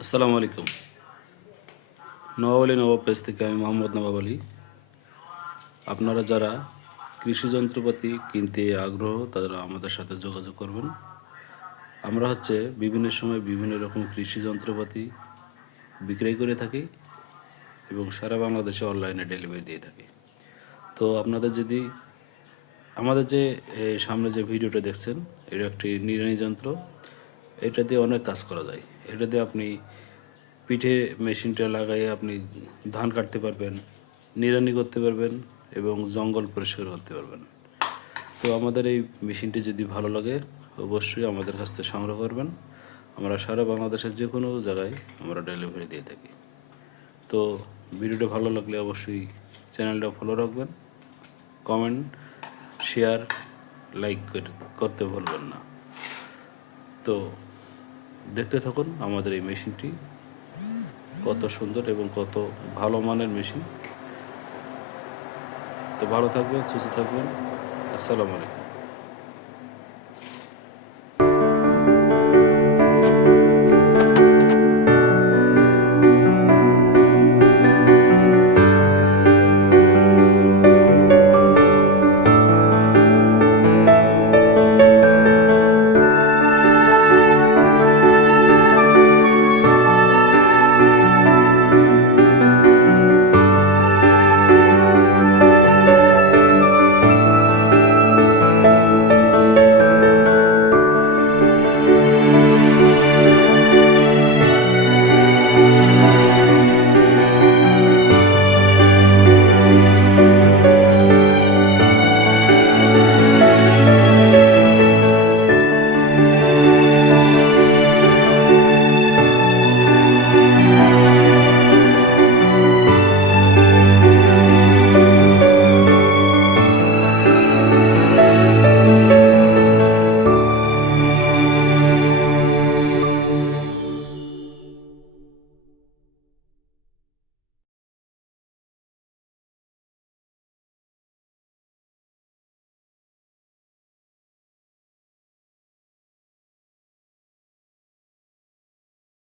আসসালামু আলাইকুম। নবাব আলী নবাব পেজ থেকে আমি মোহাম্মদ নবাব আলী। আপনারা যারা কৃষি যন্ত্রপাতি কিনতে আগ্রহ তারা আমাদের সাথে যোগাযোগ করবেন। আমরা বিভিন্ন সময় বিভিন্ন রকম কৃষি যন্ত্রপাতি বিক্রয় করে থাকি এবং সারা বাংলাদেশে অনলাইনে ডেলিভারি দিয়ে থাকি। তো আপনাদের যদি আমাদের যে সামনে যে ভিডিওটা দেখছেন, এটা একটি নিড়ানি যন্ত্র। এটা দিয়ে অনেক কাজ করা যায়। এটা দিয়ে আপনি পিঠে মেশিনটা লাগাইয়ে আপনি ধান কাটতে পারবেন, নিড়ানি করতে পারবেন এবং জঙ্গল পরিষ্কার করতে পারবেন। তো আমাদের এই মেশিনটি যদি ভালো লাগে অবশ্যই আমাদের কাছ থেকে সংগ্রহ করবেন। আমরা সারা বাংলাদেশের যে কোনো জায়গায় আমরা ডেলিভারি দিয়ে থাকি। তো ভিডিওটা ভালো লাগলে অবশ্যই চ্যানেলটা ফলো রাখবেন, কমেন্ট, শেয়ার, লাইক করতে ভুলবেন না। তো দেখতে থাকুন আমাদের এই মেশিনটি কত সুন্দর এবং কত ভালো মানের মেশিন। তো ভালো থাকবেন, সুস্থ থাকবেন। আসসালামু আলাইকুম।